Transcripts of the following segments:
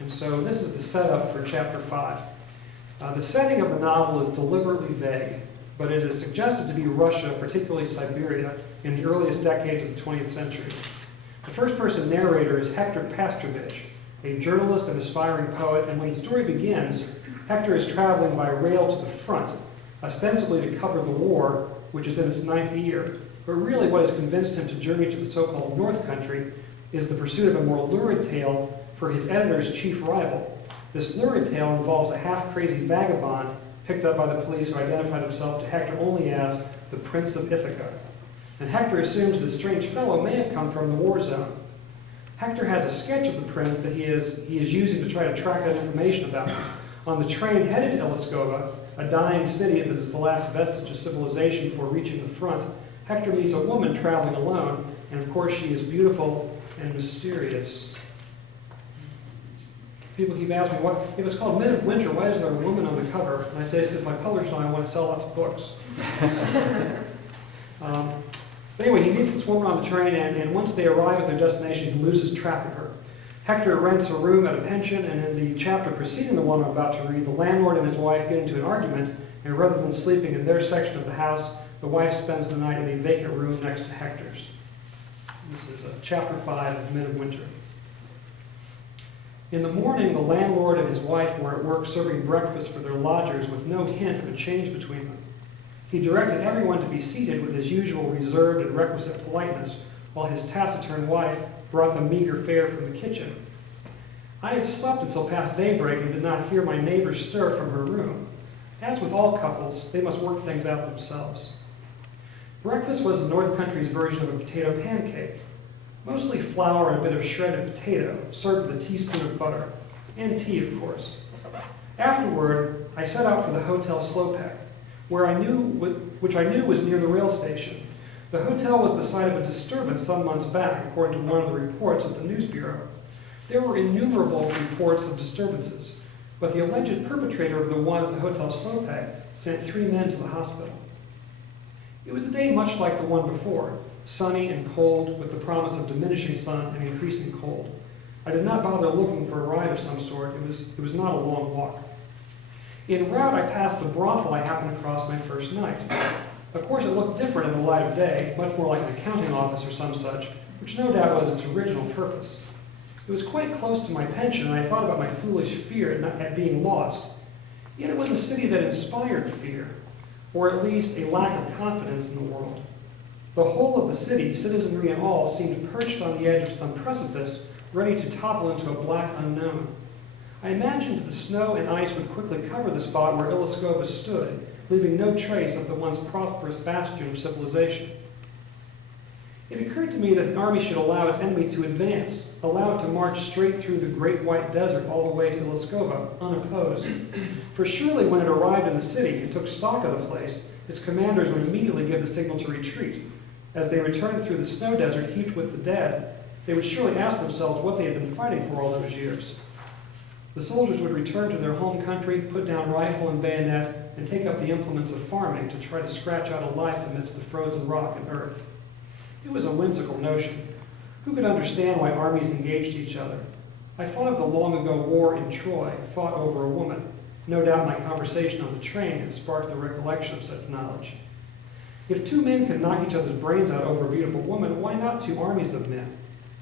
And so this is the setup for Chapter 5. The setting of the novel is deliberately vague, but it is suggested to be Russia, particularly Siberia, in the earliest decades of the 20th century. The first-person narrator is Hector Pastrovich, a journalist and aspiring poet, and when the story begins, Hector is traveling by rail to the front, ostensibly to cover the war, which is in its 9th year. But really what has convinced him to journey to the so-called North Country is the pursuit of a more lurid tale for his editor's chief rival. This lurid tale involves a half-crazy vagabond picked up by the police who identified himself to Hector only as the Prince of Ithaca. And Hector assumes this strange fellow may have come from the war zone. Hector has a sketch of the prince that he is using to try to track down information about him. On the train headed to Eliskova, a dying city that is the last vestige of civilization before reaching the front, Hector meets a woman traveling alone, and of course she is beautiful and mysterious. People keep asking me, if it's called Mid of Winter, why is there a woman on the cover? And I say it's because my publisher and I want to sell lots of books. But anyway, he meets this woman on the train, and once they arrive at their destination, he loses track of her. Hector rents a room at a pension, and in the chapter preceding the one I'm about to read, the landlord and his wife get into an argument, and rather than sleeping in their section of the house, the wife spends the night in a vacant room next to Hector's. This is Chapter 5 of Mid of Winter. In the morning, the landlord and his wife were at work serving breakfast for their lodgers with no hint of a change between them. He directed everyone to be seated with his usual reserved and requisite politeness, while his taciturn wife brought them meager fare from the kitchen. I had slept until past daybreak and did not hear my neighbor stir from her room. As with all couples, they must work things out themselves. Breakfast was the North Country's version of a potato pancake. Mostly flour and a bit of shredded potato, served with a teaspoon of butter, and tea, of course. Afterward, I set out for the Hotel Slopek, which I knew was near the rail station. The hotel was the site of a disturbance some months back, according to one of the reports at the News Bureau. There were innumerable reports of disturbances, but the alleged perpetrator of the one at the Hotel Slopek sent 3 men to the hospital. It was a day much like the one before, sunny and cold, with the promise of diminishing sun and increasing cold. I did not bother looking for a ride of some sort. It was not a long walk. En route, I passed the brothel I happened across my first night. Of course, it looked different in the light of day, much more like an accounting office or some such, which no doubt was its original purpose. It was quite close to my pension, and I thought about my foolish fear at being lost. Yet it was a city that inspired fear, or at least a lack of confidence in the world. The whole of the city, citizenry and all, seemed perched on the edge of some precipice, ready to topple into a black unknown. I imagined the snow and ice would quickly cover the spot where Eliskova stood, leaving no trace of the once prosperous bastion of civilization. It occurred to me that the army should allow its enemy to advance, allow it to march straight through the great white desert all the way to Eliskova, unopposed. For surely when it arrived in the city and took stock of the place, its commanders would immediately give the signal to retreat. As they returned through the snow desert heaped with the dead, they would surely ask themselves what they had been fighting for all those years. The soldiers would return to their home country, put down rifle and bayonet, and take up the implements of farming to try to scratch out a life amidst the frozen rock and earth. It was a whimsical notion. Who could understand why armies engaged each other? I thought of the long-ago war in Troy, fought over a woman. No doubt my conversation on the train had sparked the recollection of such knowledge. If 2 men could knock each other's brains out over a beautiful woman, why not 2 armies of men?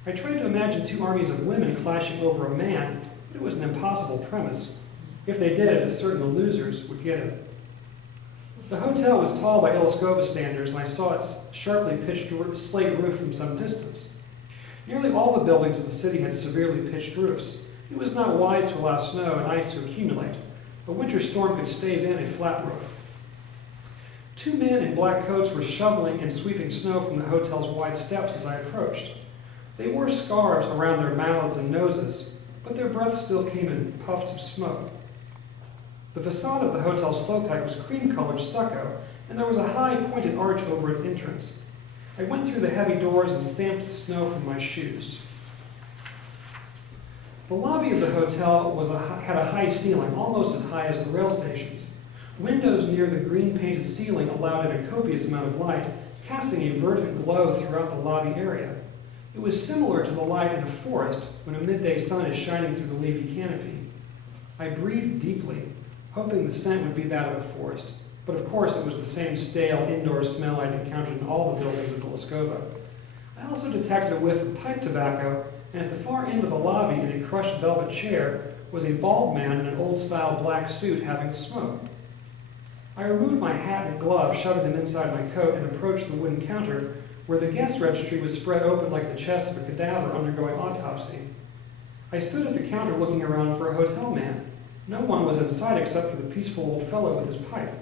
I tried to imagine 2 armies of women clashing over a man, but it was an impossible premise. If they did, it's certain the losers would get it. The hotel was tall by Eliskova standards, and I saw its sharply pitched slate roof from some distance. Nearly all the buildings of the city had severely pitched roofs. It was not wise to allow snow and ice to accumulate. A winter storm could stave in a flat roof. 2 men in black coats were shoveling and sweeping snow from the hotel's wide steps as I approached. They wore scarves around their mouths and noses, but their breath still came in puffs of smoke. The facade of the Hotel Slopek was cream-colored stucco, and there was a high, pointed arch over its entrance. I went through the heavy doors and stamped the snow from my shoes. The lobby of the hotel had a high ceiling, almost as high as the rail stations. Windows near the green-painted ceiling allowed in a copious amount of light, casting a verdant glow throughout the lobby area. It was similar to the light in a forest when a midday sun is shining through the leafy canopy. I breathed deeply, hoping the scent would be that of a forest, but of course it was the same stale indoor smell I'd encountered in all the buildings of Belaskova. I also detected a whiff of pipe tobacco, and at the far end of the lobby in a crushed velvet chair was a bald man in an old-style black suit having a smoke. I removed my hat and gloves, shoving them inside my coat, and approached the wooden counter where the guest registry was spread open like the chest of a cadaver undergoing autopsy. I stood at the counter looking around for a hotel man. No one was in sight except for the peaceful old fellow with his pipe.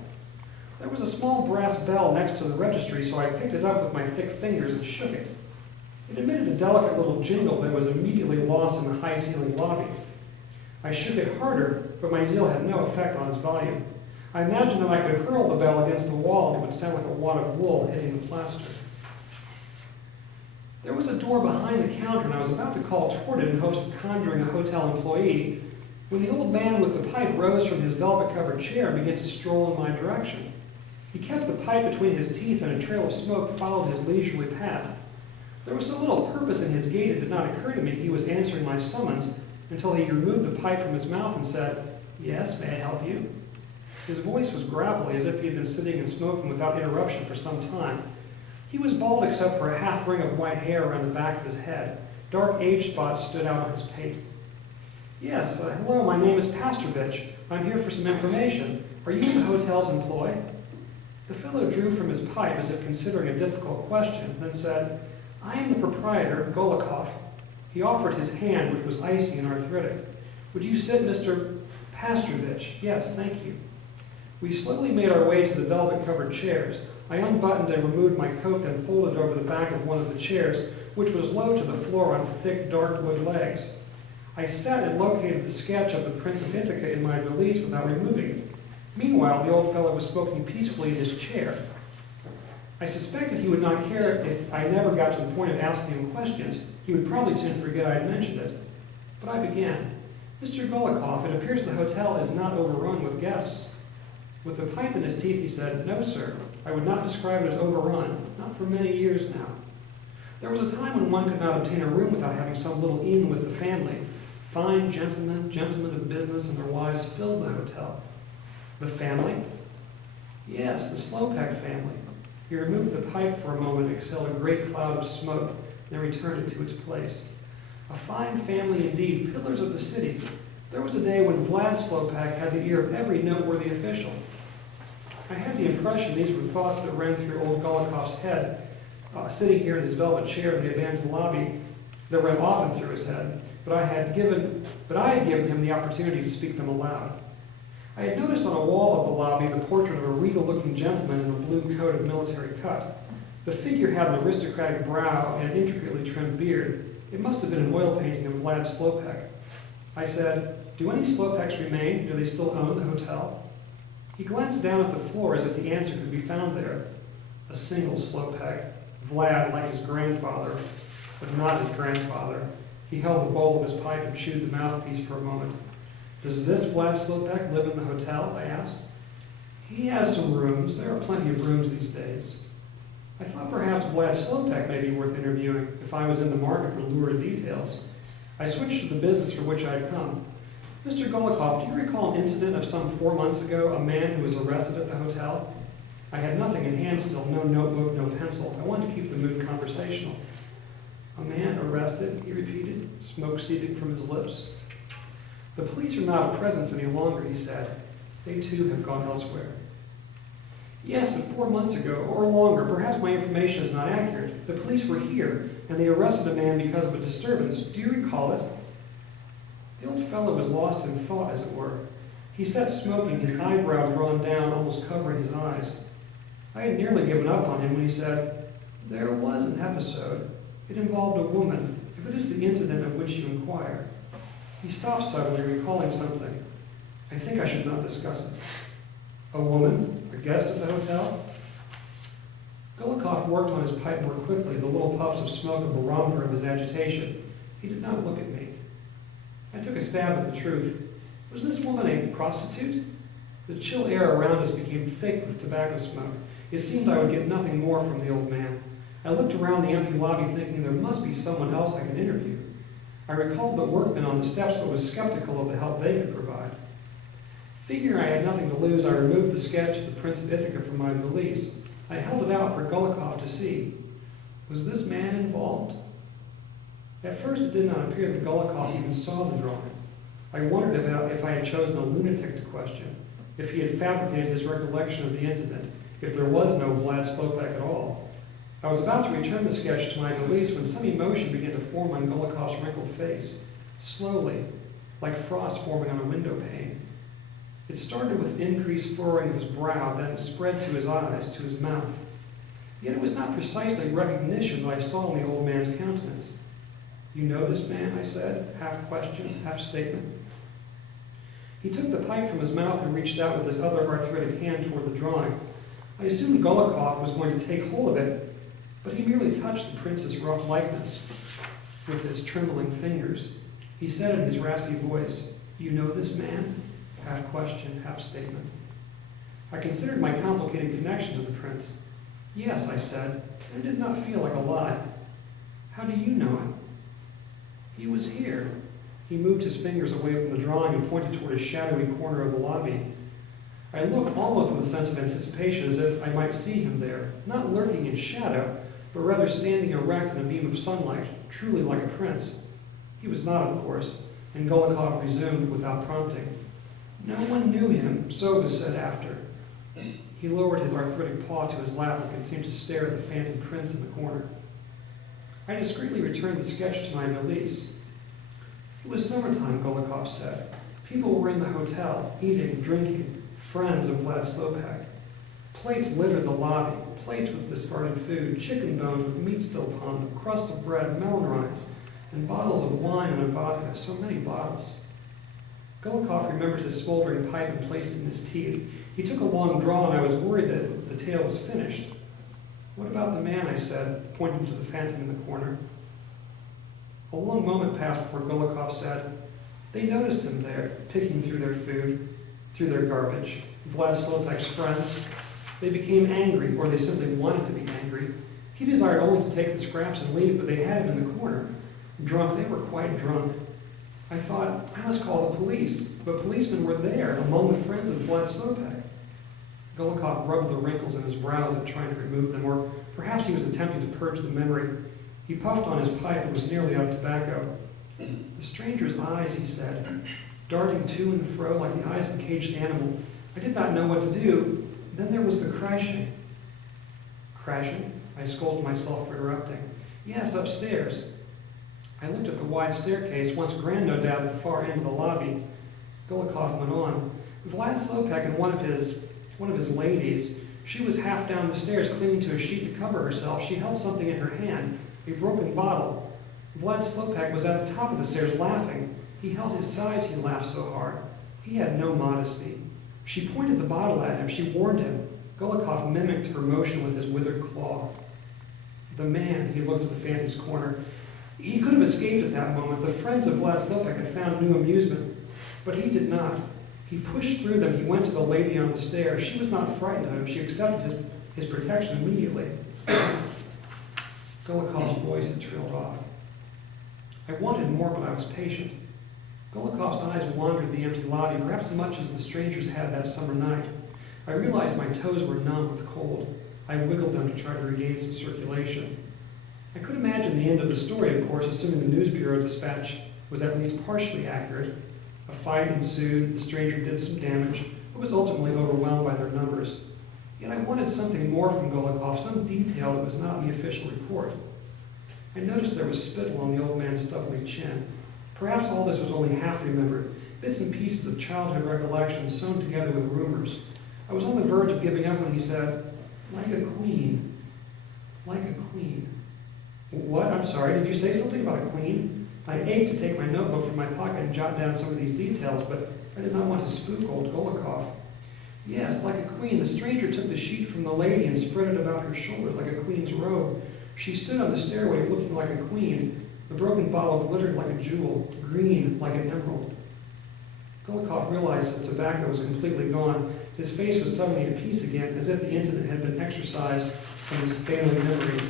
There was a small brass bell next to the registry, so I picked it up with my thick fingers and shook it. It emitted a delicate little jingle that was immediately lost in the high-ceilinged lobby. I shook it harder, but my zeal had no effect on its volume. I imagined that I could hurl the bell against the wall and it would sound like a wad of wool hitting the plaster. There was a door behind the counter, and I was about to call toward it in hopes of conjuring a hotel employee when the old man with the pipe rose from his velvet-covered chair and began to stroll in my direction. He kept the pipe between his teeth, and a trail of smoke followed his leisurely path. There was so little purpose in his gait it did not occur to me he was answering my summons until he removed the pipe from his mouth and said, "Yes, may I help you?" His voice was gravelly, as if he had been sitting and smoking without interruption for some time. He was bald except for a half ring of white hair around the back of his head. Dark age spots stood out on his pate. "Yes, hello, my name is Pastrovich. I'm here for some information. Are you in the hotel's employ?" The fellow drew from his pipe as if considering a difficult question, then said, "I am the proprietor, Golikov." He offered his hand, which was icy and arthritic. "Would you sit, Mr. Pastrovich?" "Yes, thank you." We slowly made our way to the velvet-covered chairs. I unbuttoned and removed my coat, then folded over the back of one of the chairs, which was low to the floor on thick, dark wood legs. I sat and located the sketch of the Prince of Ithaca in my valise without removing it. Meanwhile, the old fellow was smoking peacefully in his chair. I suspected he would not care if I never got to the point of asking him questions. He would probably soon forget I had mentioned it. But I began. "Mr. Golikov, it appears the hotel is not overrun with guests." With the pipe in his teeth, he said, "No, sir. I would not describe it as overrun, not for many years now. There was a time when one could not obtain a room without having some little inn with the family. Fine gentlemen, gentlemen of business, and their wives filled the hotel." "The family?" "Yes, the Slopek family." He removed the pipe for a moment and exhaled a great cloud of smoke, then returned it to its place. "A fine family indeed, pillars of the city. There was a day when Vlad Slopek had the ear of every noteworthy official." I had the impression these were thoughts that ran through old Golikov's head, sitting here in his velvet chair in the abandoned lobby, that ran often through his head, but I had given him the opportunity to speak them aloud. I had noticed on a wall of the lobby the portrait of a regal-looking gentleman in a blue coat of military cut. The figure had an aristocratic brow and an intricately trimmed beard. It must have been an oil painting of Vlad Slopek. I said, "Do any Slopeks remain? Do they still own the hotel?" He glanced down at the floor as if the answer could be found there. A single Slopek, Vlad like his grandfather, but not his grandfather. He held the bowl of his pipe and chewed the mouthpiece for a moment. "Does this Vlad Slopek live in the hotel?" I asked. "He has some rooms. There are plenty of rooms these days." I thought perhaps Vlad Slopek may be worth interviewing if I was in the market for lurid details. I switched to the business for which I had come. "Mr. Golikov, do you recall an incident of some 4 months ago, a man who was arrested at the hotel?" I had nothing in hand still, no notebook, no pencil. I wanted to keep the mood conversational. "A man arrested," he repeated, smoke seeping from his lips. "The police are not a presence any longer," he said. "They too have gone elsewhere." "Yes, but 4 months ago, or longer, perhaps my information is not accurate. The police were here, and they arrested a man because of a disturbance. Do you recall it?" The old fellow was lost in thought, as it were. He sat smoking, his eyebrow drawn down, almost covering his eyes. I had nearly given up on him when he said, "There was an episode. It involved a woman, if it is the incident of which you inquire." He stopped suddenly, recalling something. "I think I should not discuss it." "A woman? A guest at the hotel?" Golikov worked on his pipe more quickly, the little puffs of smoke a barometer of his agitation. He did not look at me. I took a stab at the truth. Was this woman a prostitute? The chill air around us became thick with tobacco smoke. It seemed I would get nothing more from the old man. I looked around the empty lobby thinking there must be someone else I could interview. I recalled the workmen on the steps but was skeptical of the help they could provide. Figuring I had nothing to lose, I removed the sketch of the Prince of Ithaca from my valise. I held it out for Golikov to see. Was this man involved? At first it did not appear that Golikov even saw the drawing. I wondered if I had chosen a lunatic to question, if he had fabricated his recollection of the incident, if there was no Vlad Slopak at all. I was about to return the sketch to my valise when some emotion began to form on Golikov's wrinkled face, slowly, like frost forming on a window pane. It started with increased furrowing of his brow, then spread to his eyes, to his mouth. Yet it was not precisely recognition that I saw in the old man's countenance. "You know this man?" I said, half question, half statement. He took the pipe from his mouth and reached out with his other arthritic hand toward the drawing. I assumed Golikov was going to take hold of it, but he merely touched the prince's rough likeness with his trembling fingers. He said in his raspy voice, "You know this man?" Half question, half statement. I considered my complicated connection to the prince. "Yes," I said, and it did not feel like a lie. "How do you know him?" "He was here." He moved his fingers away from the drawing and pointed toward a shadowy corner of the lobby. I looked almost with a sense of anticipation, as if I might see him there, not lurking in shadow, but rather standing erect in a beam of sunlight, truly like a prince. He was not, of course, and Golikov resumed without prompting. "No one knew him, so it was said after." He lowered his arthritic paw to his lap and continued to stare at the phantom prince in the corner. I discreetly returned the sketch to my valise. "It was summertime," Golikov said. "People were in the hotel, eating, drinking, friends of Vlad Slopak. Plates littered the lobby, plates with discarded food, chicken bones with meat still upon them, crusts of bread, melon rinds, and bottles of wine and of vodka, so many bottles." Golikov remembered his smoldering pipe and placed it in his teeth. He took a long draw, and I was worried that the tale was finished. "What about the man?" I said, pointing to the phantom in the corner. A long moment passed before Golikov said, "They noticed him there, picking through their food, through their garbage. Vlad Slopak's friends. They became angry, or they simply wanted to be angry. He desired only to take the scraps and leave, but they had him in the corner. Drunk, they were quite drunk. I thought, I must call the police, but policemen were there, among the friends of Vlad Slopak." Golikov rubbed the wrinkles in his brows as if trying to remove them, or perhaps he was attempting to purge the memory. He puffed on his pipe and was nearly out of tobacco. "The stranger's eyes," he said, "darting to and fro like the eyes of a caged animal. I did not know what to do. Then there was the crashing." "Crashing?" I scolded myself for interrupting. "Yes, upstairs." I looked at the wide staircase, once grand no doubt at the far end of the lobby. Golikov went on. "Vlad Slopak and one of his ladies, she was half down the stairs clinging to a sheet to cover herself. She held something in her hand, a broken bottle. Vlad Slopak was at the top of the stairs laughing. He held his sides, he laughed so hard. He had no modesty. She pointed the bottle at him. She warned him. Golikov mimicked her motion with his withered claw. The man," he looked at the phantom's corner, "he could have escaped at that moment. The friends of Vlad Slopak had found new amusement. But he did not. He pushed through them. He went to the lady on the stairs. She was not frightened of him. She accepted his protection immediately." Golikov's voice had trailed off. I wanted more, but I was patient. Golikov's eyes wandered the empty lobby, perhaps as much as the strangers had that summer night. I realized my toes were numb with cold. I wiggled them to try to regain some circulation. I could imagine the end of the story, of course, assuming the News Bureau dispatch was at least partially accurate. A fight ensued, the stranger did some damage, but was ultimately overwhelmed by their numbers. Yet I wanted something more from Golikov, some detail that was not in the official report. I noticed there was spittle on the old man's stubbly chin. Perhaps all this was only half remembered, bits and pieces of childhood recollections sewn together with rumors. I was on the verge of giving up when he said, "Like a queen, like a queen." "What? I'm sorry, did you say something about a queen?" I ached to take my notebook from my pocket and jot down some of these details, but I did not want to spook old Golikov. "Yes, like a queen. The stranger took the sheet from the lady and spread it about her shoulders like a queen's robe. She stood on the stairway looking like a queen. The broken bottle glittered like a jewel, green like an emerald." Golikov realized his tobacco was completely gone. His face was suddenly at peace again, as if the incident had been exorcised from his failing memory.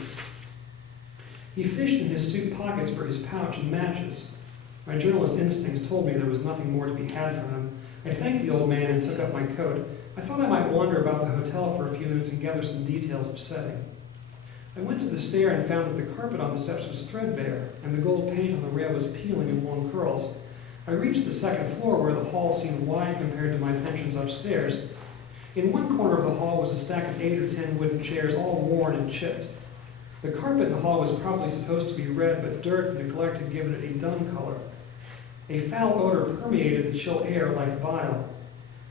He fished in his suit pockets for his pouch and matches. My journalist instincts told me there was nothing more to be had from him. I thanked the old man and took up my coat. I thought I might wander about the hotel for a few minutes and gather some details of setting. I went to the stair and found that the carpet on the steps was threadbare, and the gold paint on the rail was peeling in long curls. I reached the second floor where the hall seemed wide compared to my pensions upstairs. In one corner of the hall was a stack of 8 or 10 wooden chairs, all worn and chipped. The carpet in the hall was probably supposed to be red, but dirt and neglect had given it a dun color. A foul odor permeated the chill air like bile.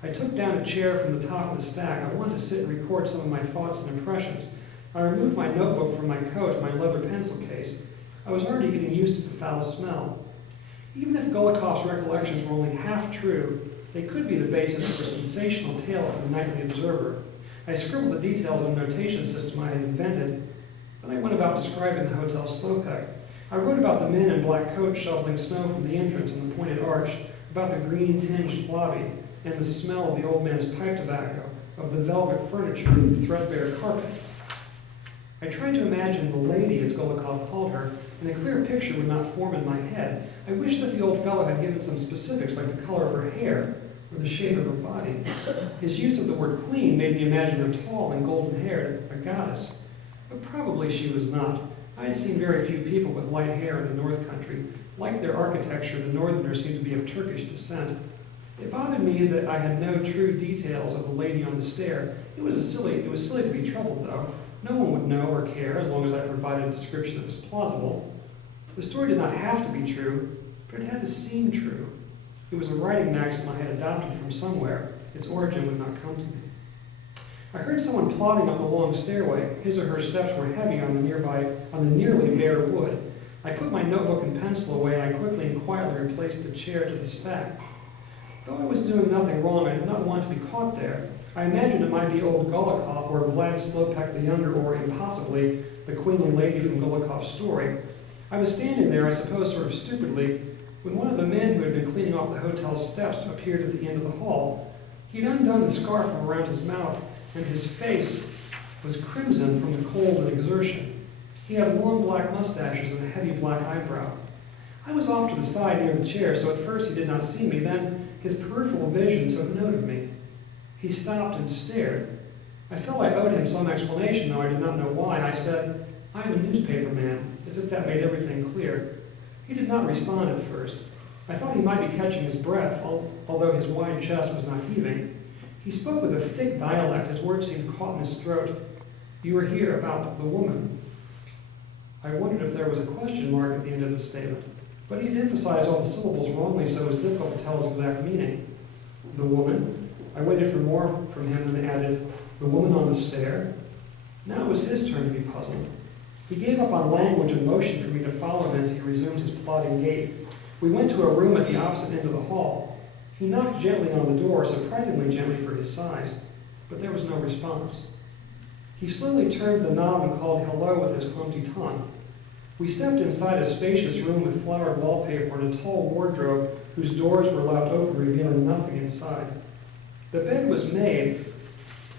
I took down a chair from the top of the stack. I wanted to sit and record some of my thoughts and impressions. I removed my notebook from my coat and my leather pencil case. I was already getting used to the foul smell. Even if Golikov's recollections were only half true, they could be the basis for a sensational tale for the Nightly Observer. I scribbled the details on a notation system I had invented. Then I went about describing the hotel snowpack. I wrote about the men in black coats shoveling snow from the entrance and the pointed arch, about the green-tinged lobby, and the smell of the old man's pipe tobacco, of the velvet furniture and the threadbare carpet. I tried to imagine the lady, as Golikov called her, and a clear picture would not form in my head. I wished that the old fellow had given some specifics, like the color of her hair or the shape of her body. His use of the word queen made me imagine her tall and golden-haired, a goddess. But probably she was not. I had seen very few people with light hair in the North Country. Like their architecture, the Northerners seemed to be of Turkish descent. It bothered me that I had no true details of the lady on the stair. It was silly to be troubled, though. No one would know or care as long as I provided a description that was plausible. The story did not have to be true, but it had to seem true. It was a writing maxim I had adopted from somewhere. Its origin would not come to me. I heard someone plodding up the long stairway. His or her steps were heavy on the nearly bare wood. I put my notebook and pencil away, and I quickly and quietly replaced the chair to the stack. Though I was doing nothing wrong, I did not want to be caught there. I imagined it might be old Golikov or Vlad Slopek the Younger, or impossibly the queenly lady from Golikov's story. I was standing there, I suppose sort of stupidly, when one of the men who had been cleaning off the hotel steps appeared at the end of the hall. He had undone the scarf from around his mouth, and his face was crimson from the cold and exertion. He had long black mustaches and a heavy black eyebrow. I was off to the side near the chair, so at first he did not see me. Then his peripheral vision took note of me. He stopped and stared. I felt I owed him some explanation, though I did not know why. I said, "I am a newspaper man," as if that made everything clear. He did not respond at first. I thought he might be catching his breath, although his wide chest was not heaving. He spoke with a thick dialect. His words seemed caught in his throat. "You were here about the woman." I wondered if there was a question mark at the end of the statement, but he had emphasized all the syllables wrongly, so it was difficult to tell his exact meaning. The woman? I waited for more from him, and added, "The woman on the stair?" Now it was his turn to be puzzled. He gave up on language and motioned for me to follow him as he resumed his plodding gait. We went to a room at the opposite end of the hall. He knocked gently on the door, surprisingly gently for his size, but there was no response. He slowly turned the knob and called hello with his clumsy tongue. We stepped inside a spacious room with flowered wallpaper and a tall wardrobe whose doors were left open, revealing nothing inside. The bed was made,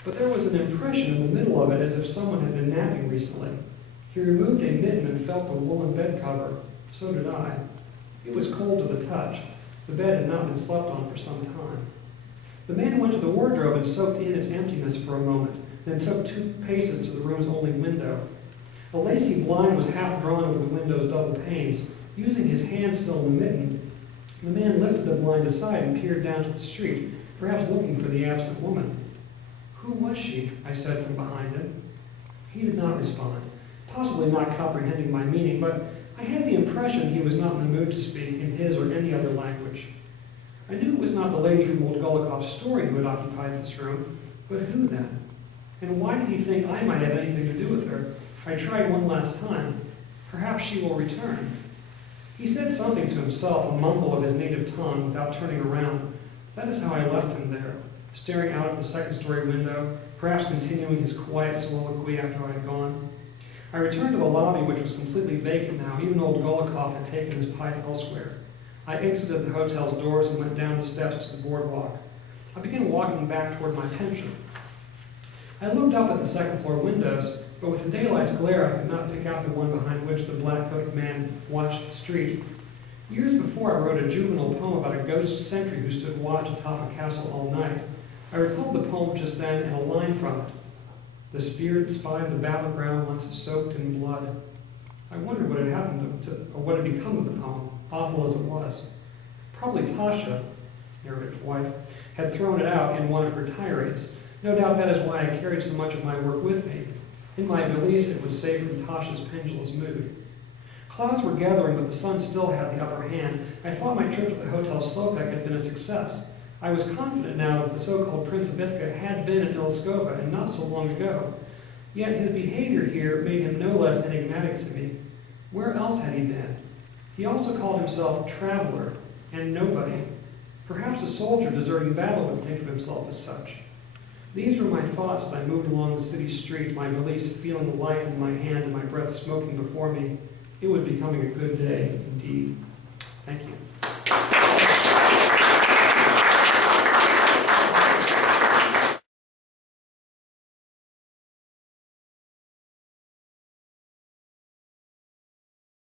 but there was an impression in the middle of it as if someone had been napping recently. He removed a mitten and felt the woolen bed cover. So did I. It was cold to the touch. The bed had not been slept on for some time. The man went to the wardrobe and soaked in its emptiness for a moment, then took 2 paces to the room's only window. A lacy blind was half drawn over the window's double panes. Using his hand still in the mitten, the man lifted the blind aside and peered down to the street, perhaps looking for the absent woman. "Who was she?" I said from behind him. He did not respond, possibly not comprehending my meaning, but I had the impression he was not in the mood to speak in his or any other language. I knew it was not the lady from old Golikov's story who had occupied this room, but who then? And why did he think I might have anything to do with her? I tried one last time. Perhaps she will return. He said something to himself, a mumble of his native tongue, without turning around. That is how I left him there, staring out of the second-story window, perhaps continuing his quiet soliloquy after I had gone. I returned to the lobby, which was completely vacant now. Even old Golikov had taken his pipe elsewhere. I exited the hotel's doors and went down the steps to the boardwalk. I began walking back toward my pension. I looked up at the second-floor windows. but with the daylight's glare I could not pick out the one behind which the black-coated man watched the street. Years before, I wrote a juvenile poem about a ghost sentry who stood watch atop a castle all night. I recalled the poem just then and a line from it. The spirit spied the battleground once soaked in blood. I wondered what had happened or what had become of the poem, awful as it was. Probably Tasha, narrator's wife, had thrown it out in one of her tirades. No doubt that is why I carried so much of my work with me. In my valise, it was safe from Tasha's pendulous mood. Clouds were gathering, but the sun still had the upper hand. I thought my trip to the Hotel Slopek had been a success. I was confident now that the so-called Prince of Ithaca had been in Ilskova, and not so long ago. Yet his behavior here made him no less enigmatic to me. Where else had he been? He also called himself traveler and nobody. Perhaps a soldier deserting battle would think of himself as such. These were my thoughts as I moved along the city street, my valise feeling light in my hand and my breath smoking before me. It was becoming a good day, indeed. Thank you.